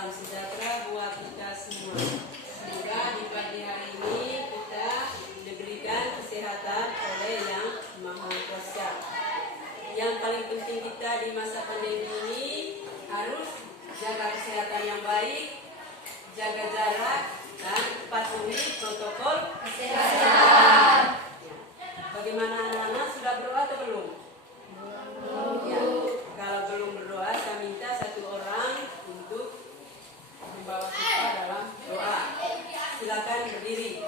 Salam sejahtera buat kita semua. Semoga di pagi hari ini kita diberikan kesehatan oleh Yang Maha Kuasa. Yang paling penting kita di masa pandemi ini harus jaga kesehatan yang baik, jaga jarak, dan patuhi protokol kesehatan. Bagaimana anak-anak, sudah berdoa atau belum? Belum. Ya. Kalau belum berdoa, saya minta satu orang untuk membawa kita dalam doa. Silakan berdiri.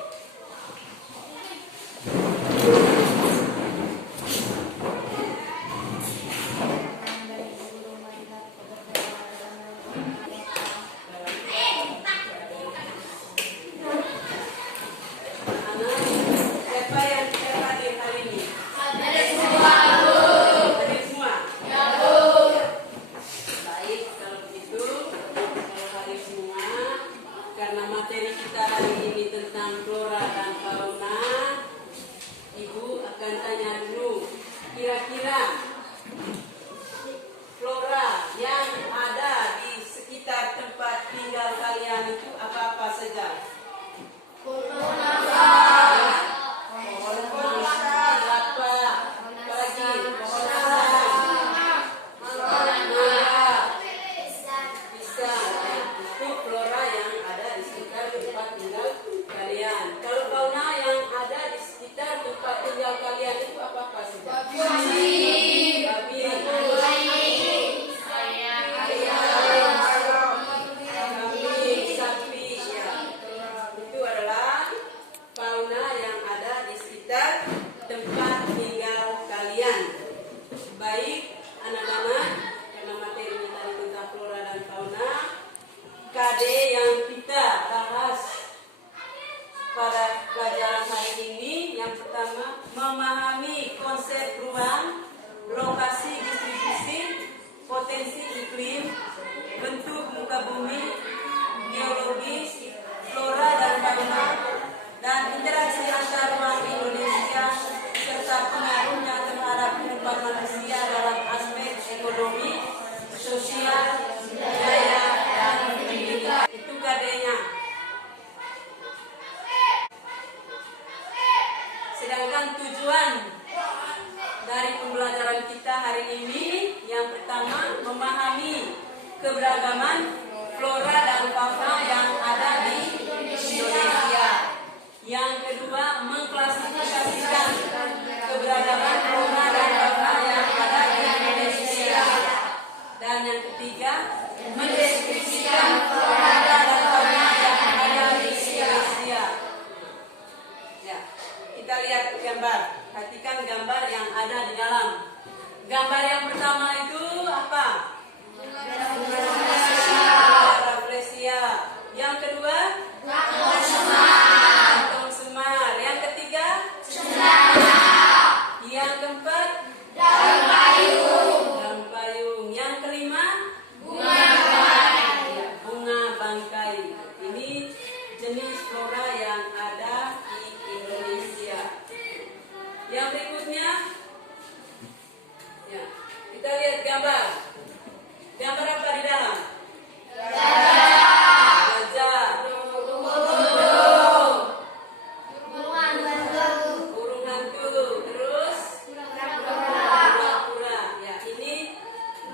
Memahami konsep ruang, lokasi distribusi, potensi iklim, bentuk muka bumi, geologis, flora dan fauna, dan interaksi antar ruang Indonesia serta pengaruhnya terhadap kehidupan manusia dalam aspek ekonomi, sosial, budaya, dan pendidikan. Itu KD-nya. Sedangkan tujuan dari pembelajaran kita hari ini, yang pertama memahami keberagaman flora dan fauna yang ada di Indonesia. Yang kedua mengklasifikasikan keberagaman flora dan fauna yang ada di Indonesia. Dan yang ketiga mendeskripsikan flora dan fauna yang ada di Indonesia. Kita lihat gambar, perhatikan gambar yang ada di dalam. Gambar yang pertama itu apa? Rafflesia. Yang kedua? Kantong semar. Yang ketiga? Yang keempat? Daun payung. Yang kelima? Bunga bangkai. Ini jenis flora yang ada di Indonesia. Yang berikutnya, ya, kita lihat gambar. Gambar apa di dalam? Gajah. Burung hantu. Terus kura-kura. Ya, ini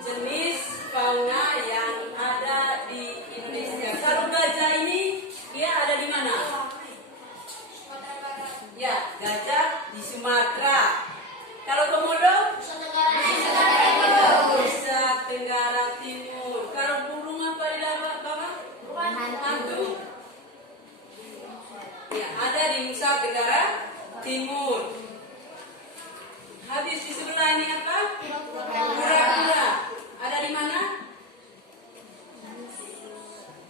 jenis fauna yang ada di Indonesia. Kalau gajah ini dia ada di mana? Ya, gajah di Sumatera. Kalau komodo? Nusa Tenggara Timur. Kalau burung apa di bawah? Hantu. Ya, ada di Nusa Tenggara Timur. Habis di sebelah ini apa? Kura-kura. Ada di mana?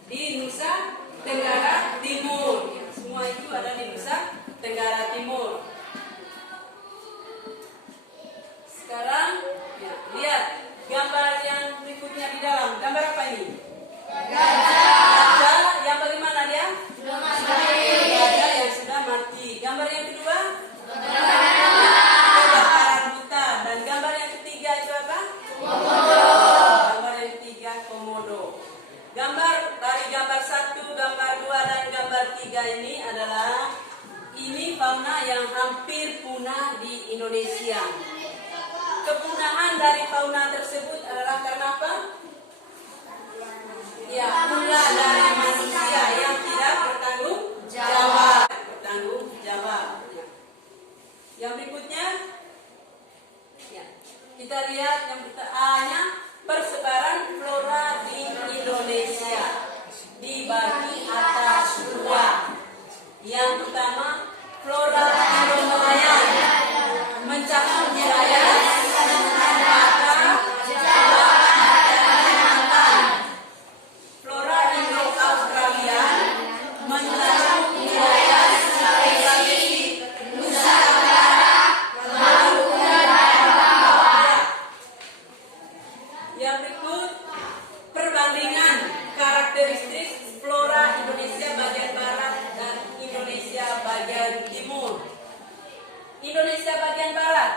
Di Nusa Tenggara Timur. Ya, semua itu ada di Nusa Tenggara Timur. Sekarang ya, lihat gambar yang berikutnya di dalam. Gambar apa ini? Gajah yang bagaimana dia? Gajah yang sudah mati. Gambar yang kedua? Kebakaran hutan. Dan gambar yang ketiga itu apa? Komodo. Gambar yang ketiga komodo. Gambar di gambar 1, gambar 2, dan gambar 3 ini adalah fauna yang hampir punah di Indonesia. Kepunahan dari fauna tersebut adalah karena apa? Ya, ulah dari manusia yang tidak bertanggung jawab. Ya. Yang berikutnya, ya, kita lihat yang A-nya, persebaran flora di Indonesia dibagi atas 2. Yang pertama, flora Indo-Malaya mencakup wilayah Sumatera, Jawa, dan Kalimantan. Flora Indo-Australia mencakup wilayah Sulawesi, Nusa Tenggara, Maluku, dan Papua. Yang berikut, perbandingan karakteristik flora Indonesia bagian barat dan Indonesia bagian timur. Indonesia bagian barat,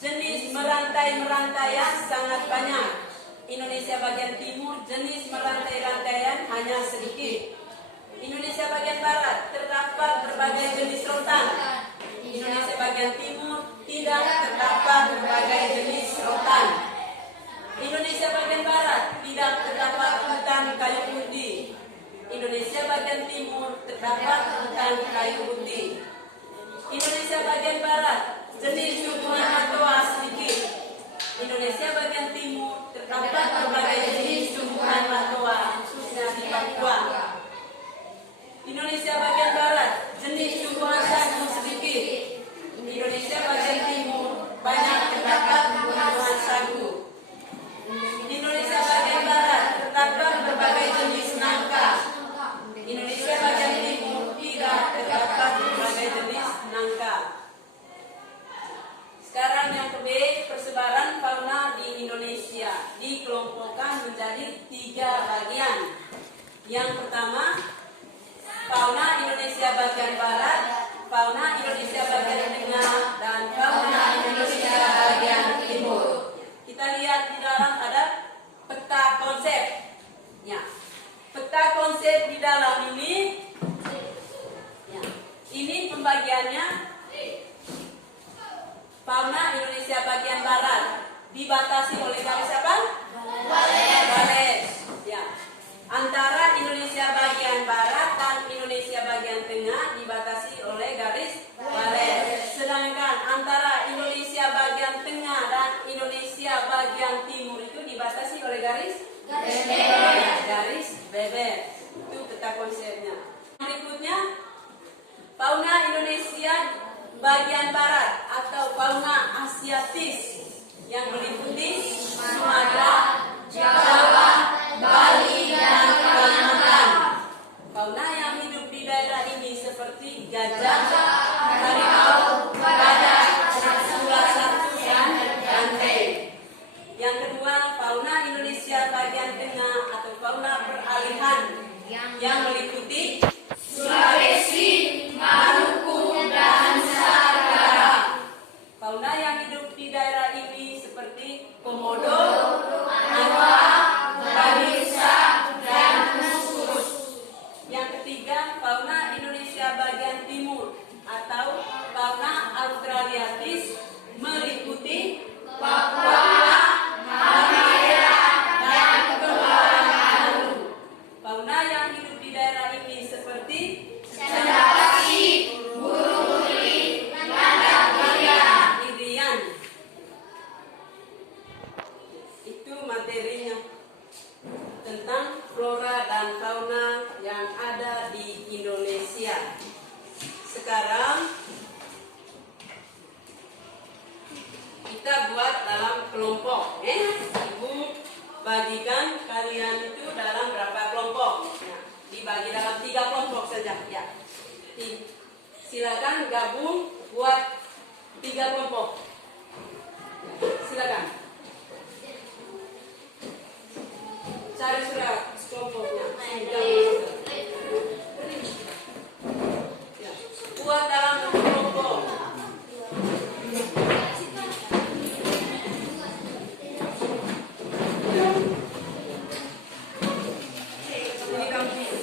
jenis merantai-merantaian sangat banyak. Indonesia bagian timur, jenis merantai-rantaian hanya sedikit. Indonesia bagian barat terdapat berbagai jenis rotan. Indonesia bagian timur tidak terdapat berbagai jenis rotan. Indonesia bagian barat tidak terdapat hutan kayu putih. Indonesia bagian timur terdapat hutan kayu putih. Indonesia bagian barat jenis tumbuhan matoa sedikit. Indonesia bagian timur terdapat berbagai jenis tumbuhan matoa, khususnya di Papua. Indonesia bagian barat jenis tumbuhan sagu sedikit. Indonesia bagian timur banyak terdapat tumbuhan sagu. Indonesia bagian barat terdapat berbagai jenis nangka. Indonesia bagian timur tidak terdapat berbagai jenis nangka. Sekarang yang ke B, persebaran fauna di Indonesia dikelompokkan menjadi 3 bagian. Yang pertama, fauna Indonesia bagian barat, fauna Indonesia bagian tengah, dan fauna Indonesia bagian timur. Kita lihat di dalam ada peta konsep. Ya. Peta konsep di dalam ini, ya, ini pembagiannya. Fauna Indonesia bagian barat dibatasi oleh garis apa? Baris. Ya. Antara Indonesia bagian barat dan Indonesia bagian tengah dibatasi oleh garis baris. Sedangkan antara Indonesia bagian tengah dan Indonesia bagian timur itu dibatasi oleh garis bebek. Itu peta konsepnya. Berikutnya, fauna Indonesia bagian barat atau fauna asiatis yang meliputi Sumatera, Jawa, Bali, dan Kalimantan. Fauna yang hidup di daerah ini seperti gajah, harimau, badak, ular satu, dan banteng. Yang kedua, fauna Indonesia bagian tengah atau fauna peralihan yang meliputi Sulawesi, Maluku, dan Nusa Tenggara. Fauna yang hidup di daerah ini seperti komodo, angsa, babi rusa, dan muskus. Yang ketiga, fauna Indonesia bagian timur atau fauna australiatis meliputi Papua, Halmahera, dan Kepulauan Aru. Fauna yang hidup di daerah ini seperti cendrawasih, burung puri, landak irian. Itu materinya tentang flora dan fauna yang ada di Indonesia. Sekarang kita buat dalam kelompok. Ibu bagikan kalian itu dalam berapa kelompok? Nah, dibagi dalam 3 kelompok saja. Ya. Silakan gabung buat 3 kelompok. Silakan. Cari surat kelompoknya. Ya. Buat dalam kelompok. Ini kamu.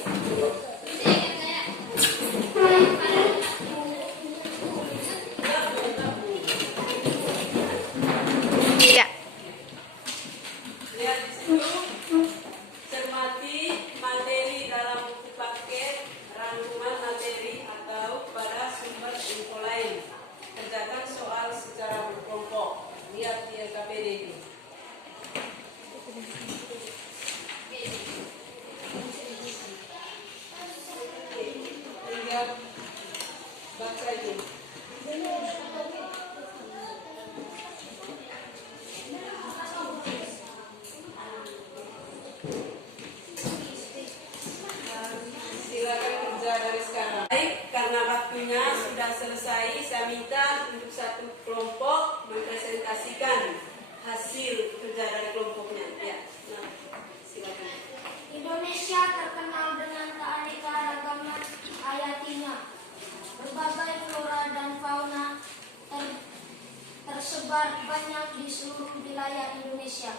wilayah Indonesia.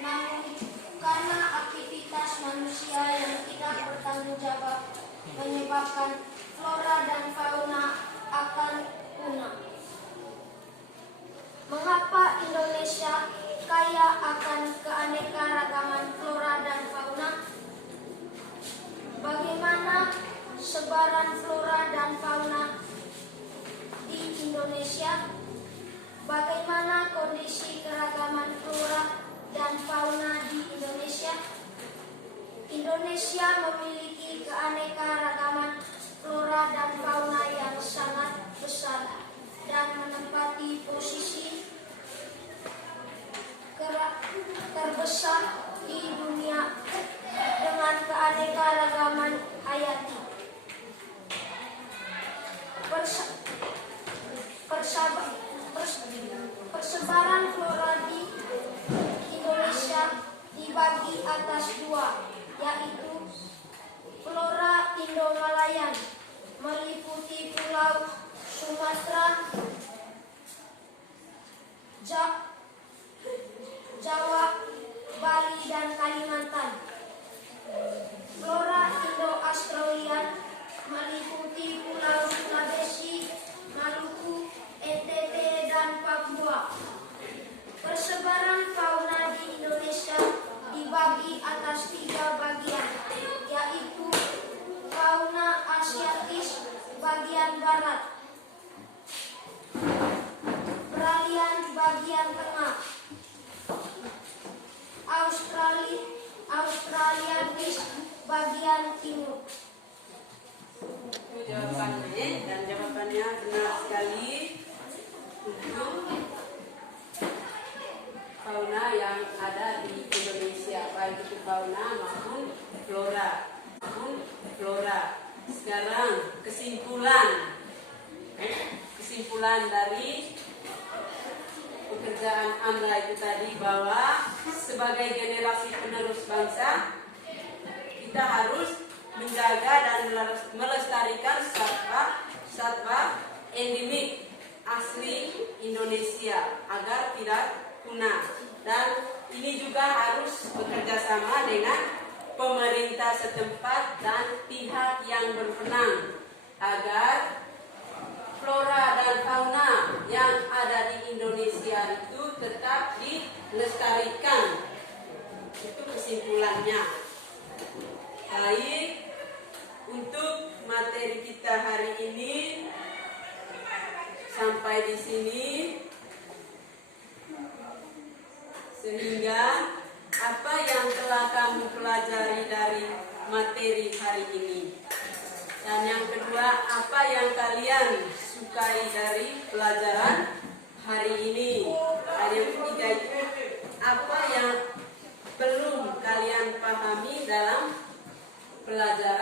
Namun, karena aktivitas manusia yang tidak bertanggung jawab menyebabkan flora dan fauna akan punah. Mengapa Indonesia kaya akan keanekaragaman flora dan fauna? Bagaimana sebaran flora dan fauna di Indonesia? Bagaimana kondisi keragaman flora dan fauna di Indonesia? Indonesia memiliki keanekaragaman flora dan fauna yang sangat besar dan menempati posisi terbesar di dunia dengan keanekaragaman hayati. Persebaran flora di Indonesia dibagi atas dua, yaitu flora Indo-Malayan meliputi Pulau Sumatera, Jawa, Bali, dan Kalimantan. Flora Indo-Australian meliputi Pulau Sulawesi, Maluku, NTT, dan Papua. Persebaran fauna di Indonesia dibagi atas tiga bagian, yaitu fauna asiatis bagian barat, peralihan bagian tengah, Australianis bagian timur. Itu jawabannya, dan jawabannya benar sekali untuk fauna yang ada di Indonesia, baik itu fauna maupun flora. Sekarang kesimpulan dari pekerjaan Anda itu tadi, bahwa sebagai generasi penerus bangsa kita harus menjaga dan melestarikan satwa endemik asli Indonesia agar tidak punah. Dan ini juga harus bekerja sama dengan pemerintah setempat dan pihak yang berwenang agar flora dan fauna yang ada di Indonesia itu tetap dilestarikan. Itu kesimpulannya. Baik, untuk materi kita hari ini sampai di sini, sehingga apa yang telah kamu pelajari dari materi hari ini, dan yang kedua, apa yang kalian sukai dari pelajaran hari ini, dan yang ketiga itu apa yang belum kalian pahami dalam pelajaran